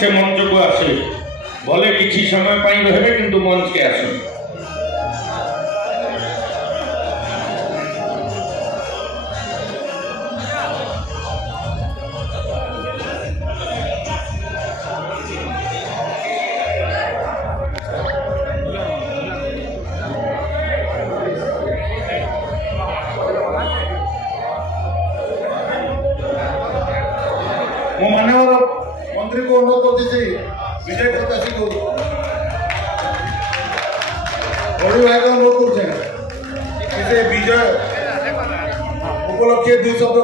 से मंच को आसे भले किसी समय रहे किंतु मंच के आस माननीय मंत्री को अनुरोध करती विजय प्रत्याशी को बड़ी भाई को अनुरोध कर विजय उपलक्षे 2 शब्द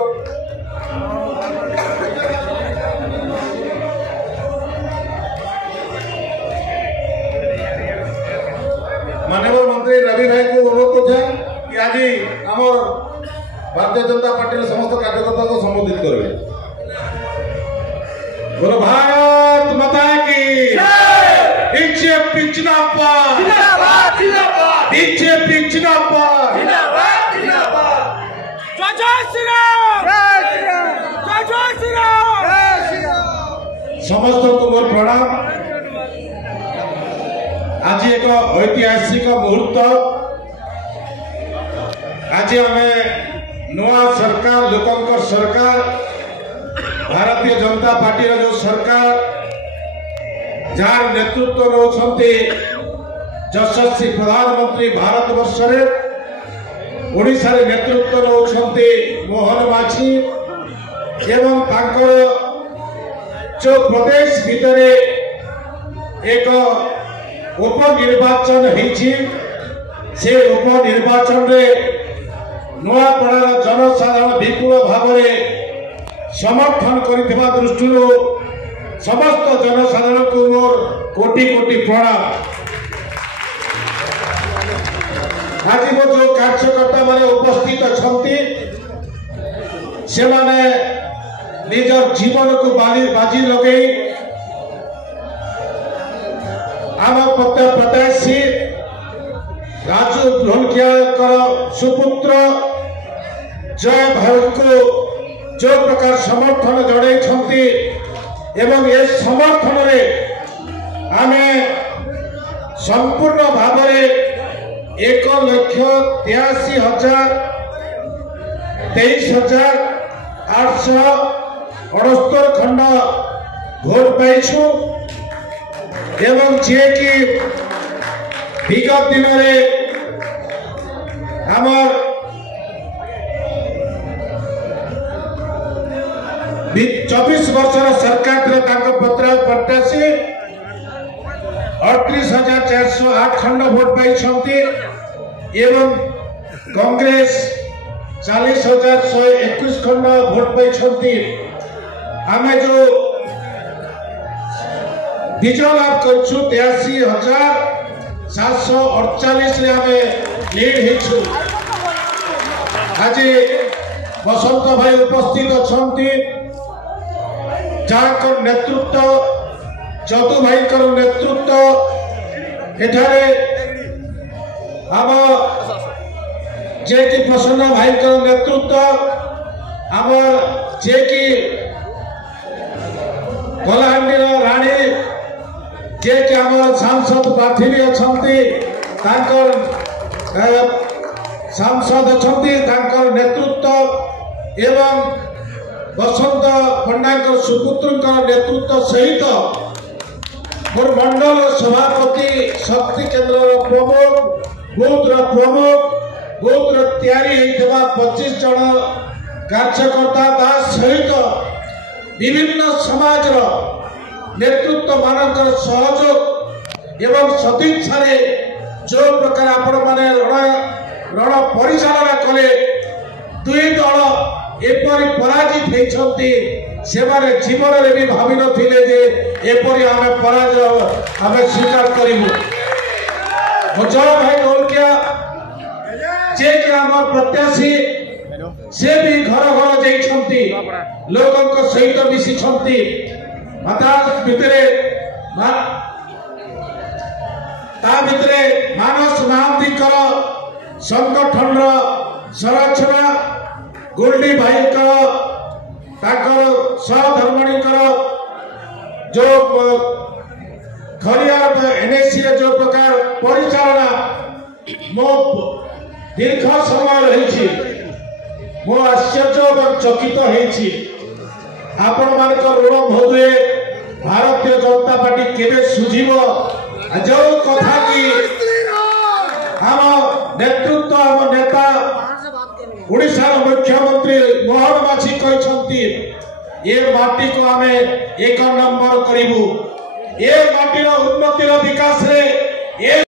माननीय मंत्री रवि भाई को अनुरोध कर कि आज आम भारतीय जनता पार्टी समस्त कार्यकर्ता को संबोधित करेंगे। बोलो भारत माता की पीछे पिछड़ा पर पीछे पिछड़ा पर समस्त को मोर प्रणाम। आज एक ऐतिहासिक मुहूर्त। आज आम नुआ सरकार लोकंकर सरकार भारतीय जनता पार्टी जो सरकार जार नेतृत्व नौछंती यशस्वी प्रधानमंत्री भारत वर्ष ओडिशा रे नेतृत्व नौछंती मोहन माझी एवं तांकर जो प्रदेश भितर एक उपनिर्वाचन होइछि से उपनिर्वाचन रे नुआपड़ार जनसाधारण विपुल भाव में समर्थन करथिबा दृष्टि समस्त जनसाधारण को मोर कोटि कोटि प्रणाम। आज जो कार्यकर्ता माने उपस्थित अछंती से माने निजर जीवन को बाजी लगे आम प्रत्याशी राजू ढोलकिया सुपुत्र जय भाई को जो प्रकार समर्थन जड़े एवं ये समर्थन रे आमे संपूर्ण भाव 1,83,868 खंड भोट पाइछु एवं जे कि विगत दिन में आमर 24 वर्षर सरकार प्रत्याशी 38,408 खंड भोट पाई एवं कांग्रेस 40,121 खंड भोट पाई। आम जो विजय लाभ कर 83,748 लीड हो। आज बसंत भाई उपस्थित अच्छा जहाँ नेतृत्व जदू भाई नेतृत्व एठारे आम जे कि प्रसन्न भाई नेतृत्व आम जे कि कलाहांडी राणी जे कि आम सांसद प्रार्थी भी अच्छा सांसद अच्छा नेतृत्व एवं बसंत पंडा सुपुत्र नेतृत्व सहित मोर मंडल सभापति शक्ति केन्द्र प्रमुख बूथ प्रमुख बूथ तैयारी 25 जन कार्यकर्ता सहित विभिन्न समाज नेतृत्व मानक सहयोग एवं सदिच्छा जो प्रकार आपण माने रण परिचालना कले दुई दल एपरी पराजित होती सेमाने जीवन में भी भावी नथिले जे एपरी आमे पराजय आमे स्वीकार करिबु। जय भाई ढोलकिया जे कि आम प्रत्याशी से भी घर घर जाइछंती लोकंक सहित मिसिछंती मातास भितरे मानस महांती संगठन संरचना गोल्डी भाई सहधर्मणी जो खरियार एनएससी जो प्रकार परिचालना मो दीर्घ समय रही मो आश्चर्य और चकित होती आपण मान ऋण बोधे भारतीय जनता पार्टी केवे सुझीब जो कथा की आम नेतृत्व आम नेता ओडिशा मुख्यमंत्री मोहन माझी कहते ये माटी को आम 1 नंबर करूँ ये माटीर उन्नतिर विकास रे